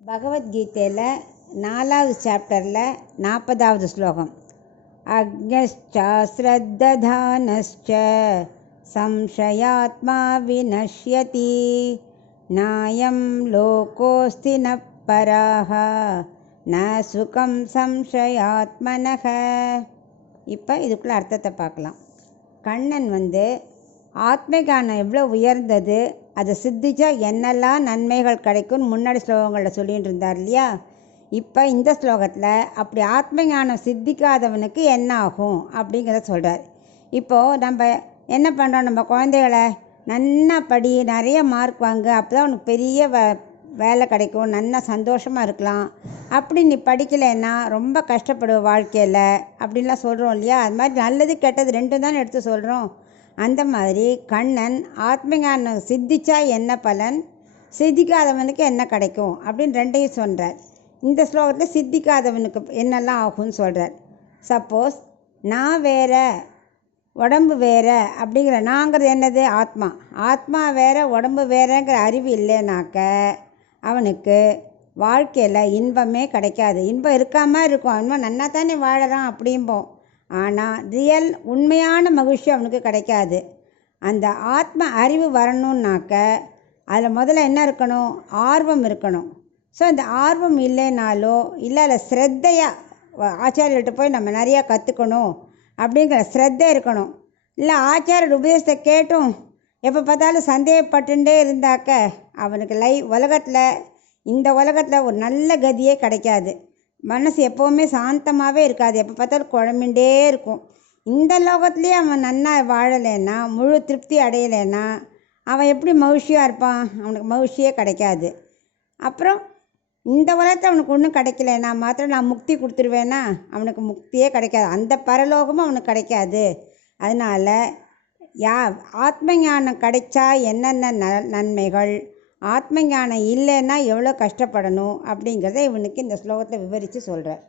பகவத்கீதையில் 4வது சாப்டரில் 40வது ஸ்லோகம். அக்ஞஸ்ச்சாஸ்ரத்ததானஸ்ச சம்சயாத்மா விநஷ்யதி நாயம் லோகோஸ்தி ந பராஹ ந சுகம் சம்சயாத்மனக. இப்போ இதுக்குள்ள அர்த்தத்தை பார்க்கலாம். கண்ணன் ஆத்மஞானம் எவ்வளோ உயர்ந்தது, அதை சித்திச்சா என்னெல்லாம் நன்மைகள் கிடைக்கும்னு முன்னாடி ஸ்லோகங்களில் சொல்லிகிட்டு இருந்தார் இல்லையா. இப்போ இந்த ஸ்லோகத்தில் அப்படி ஆத்மஞானம் சித்திக்காதவனுக்கு என்ன ஆகும் அப்படிங்கிறத சொல்கிறார். இப்போது நம்ம என்ன பண்ணுறோம், நம்ம குழந்தைகளை நன்னா படி, நிறைய மார்க் வாங்க, அப்போ தான் உனக்கு பெரிய வேலை கிடைக்கும், நல்லா சந்தோஷமாக இருக்கலாம். அப்படி நீ படிக்கலைன்னா ரொம்ப கஷ்டப்படுவ வாழ்க்கையில் அப்படின்லாம் சொல்கிறோம் இல்லையா. அது மாதிரி நல்லது கெட்டது ரெண்டும் தான் எடுத்து சொல்கிறோம். அந்த மாதிரி கண்ணன் ஆத்மஞானம் சித்திச்சா என்ன பலன், சித்திக்காதவனுக்கு என்ன கிடைக்கும் அப்படின்னு ரெண்டையும் சொல்கிறார். இந்த ஸ்லோகத்தில் சித்திக்காதவனுக்கு என்னெல்லாம் ஆகும்னு சொல்கிறார். சப்போஸ் நான் வேற உடம்பு வேற அப்படிங்கிற, நாங்கிறது என்னது ஆத்மா, ஆத்மா வேற உடம்பு வேறங்கிற அறிவு இல்லைனாக்க அவனுக்கு வாழ்க்கையில் இன்பமே கிடைக்காது. இன்பம் இருக்காம இருக்கும், இன்பம் நன்னா தானே வாழறான் அப்படிம்போம். ஆனால் ரியல் உண்மையான மகிழ்ச்சி அவனுக்கு கிடைக்காது. அந்த ஆத்ம அறிவு வரணுன்னாக்க அதில் முதல்ல என்ன இருக்கணும், ஆர்வம் இருக்கணும். ஸோ அந்த ஆர்வம் இல்லைனாலோ இல்லை அதில் ஸ்ரத்தையாக ஆச்சாரியர்கிட்ட போய் நம்ம நிறையா கற்றுக்கணும் அப்படிங்கிற ஸ்ரத்தை இருக்கணும். இல்லை ஆச்சாரியர் உபதேசத்தை கேட்டும் எப்போ பார்த்தாலும் சந்தேகப்பட்டுட்டே இருந்தாக்க அவனுக்கு உலகத்தில் இந்த உலகத்தில் ஒரு நல்ல கதியே கிடைக்காது. மனசு எப்போவுமே சாந்தமாகவே இருக்காது, எப்போ பார்த்தாலும் குழம்பிண்டே இருக்கும். இந்த லோகத்துலேயே அவன் நன்னா வாழலைன்னா, முழு திருப்தி அடையலைன்னா அவன் எப்படி மகிழ்ச்சியாக இருப்பான், அவனுக்கு மகிழ்ச்சியே கிடைக்காது. அப்புறம் இந்த உலகத்தில் அவனுக்கு ஒன்றும் கிடைக்கலன்னா மாத்திரம் நான் முக்தி கொடுத்துருவேன்னா அவனுக்கு முக்தியே கிடைக்காது, அந்த பரலோகமும் அவனுக்கு கிடைக்காது. அதனால் ஆத்ம ஞானம் கிடைச்சா என்னென்ன நன்மைகள், ஆத்ம ஞானம் இல்லைன்னா எவ்வளோ கஷ்டப்படணும் அப்படிங்கிறத இவனுக்கு இந்த ஸ்லோகத்தை விவரித்து சொல்கிறார்.